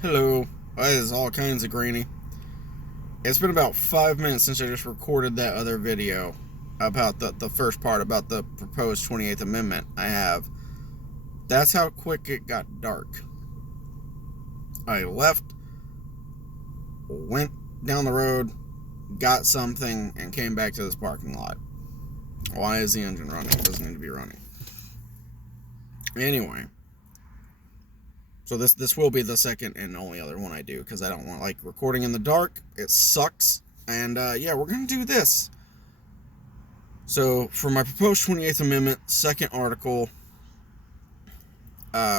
Hello. It is all kinds of grainy. It's been about 5 minutes since I just recorded that other video about the first part about the proposed 28th Amendment I have. That's how quick it got dark. I left, went down the road, got something, and came back to this parking lot. Why is the engine running? It doesn't need to be running. Anyway. So this will be the second and only other one I do, because I don't want, like, recording in the dark. It sucks. And, yeah, we're going to do this. So, for my proposed 28th Amendment, second article,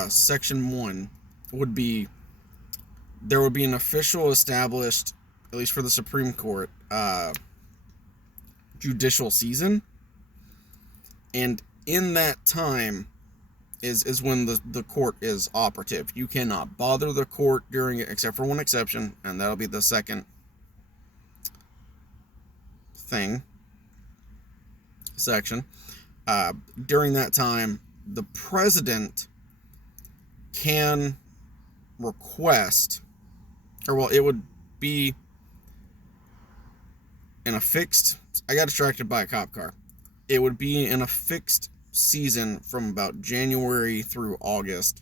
Section 1 would be, there would be an official established, at least for the Supreme Court, judicial season. And in that time is when the court is operative. You cannot bother the court during it, except for one exception, and that'll be the second section. During that time, the president can request, it would be in a fixed, I got distracted by a cop car. It would be in a fixed season from about January through August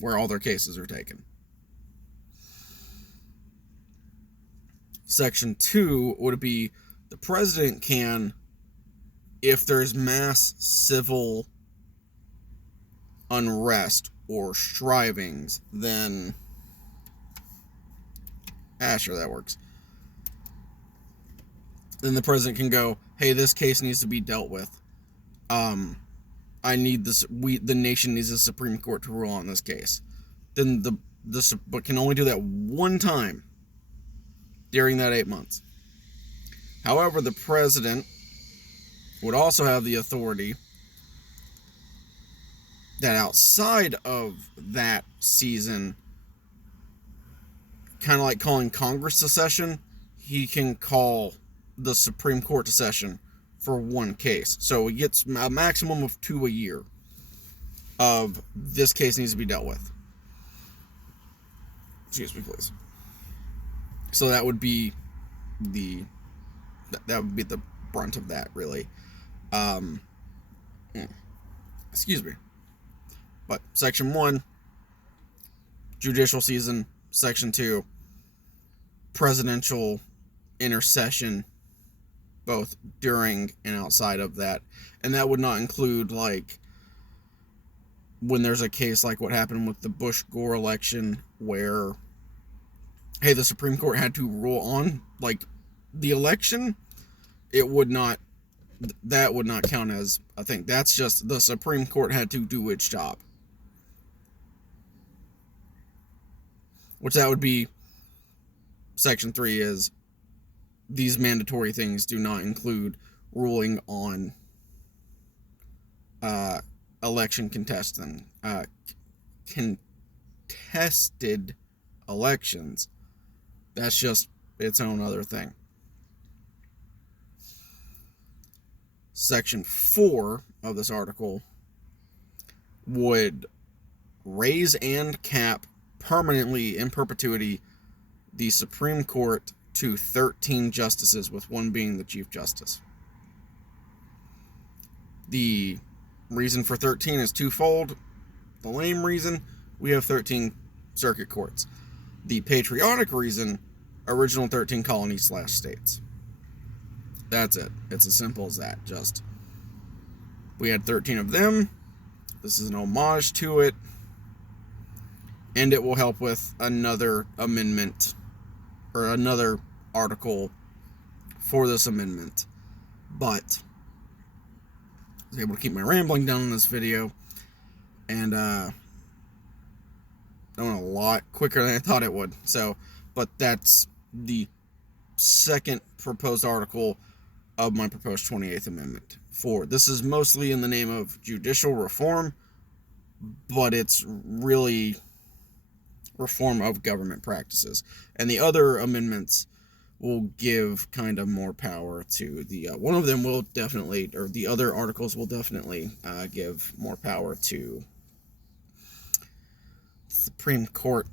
where all their cases are taken. Section 2 would be the president can, if there's mass civil unrest or strivings, then sure, that works. Then the president can go, hey, this case needs to be dealt with. I need this. The nation needs the Supreme Court to rule on this case. Then but can only do that one time during that 8 months. However, the president would also have the authority that outside of that season, kind of like calling Congress to session, he can call the Supreme Court to session for one case. So he gets a maximum of 2 a year of this case needs to be dealt with. Excuse me, please. So that would be the brunt of that, really. Excuse me. But Section 1, judicial season. Section 2, presidential intercession, both during and outside of that. And that would not include, like, when there's a case like what happened with the Bush-Gore election where, hey, the Supreme Court had to rule on, like, the election. That would not count as a thing. That's just the Supreme Court had to do its job. Which that would be, Section 3 is, these mandatory things do not include ruling on election contested elections. That's just its own other thing. Section 4 of this article would raise and cap permanently in perpetuity the Supreme Court to 13 justices, with one being the Chief Justice. The reason for 13 is twofold. The lame reason, we have 13 circuit courts. The patriotic reason, original 13 colonies/states. That's it. It's as simple as that. Just, we had 13 of them. This is an homage to it. And it will help with another amendment, or another article for this amendment. But I was able to keep my rambling down in this video, and I went a lot quicker than I thought it would. So, but that's the second proposed article of my proposed 28th Amendment. This is mostly in the name of judicial reform, but it's really reform of government practices. And the other amendments will give kind of more power to the, one of them will definitely, or the other articles will definitely give more power to the Supreme Court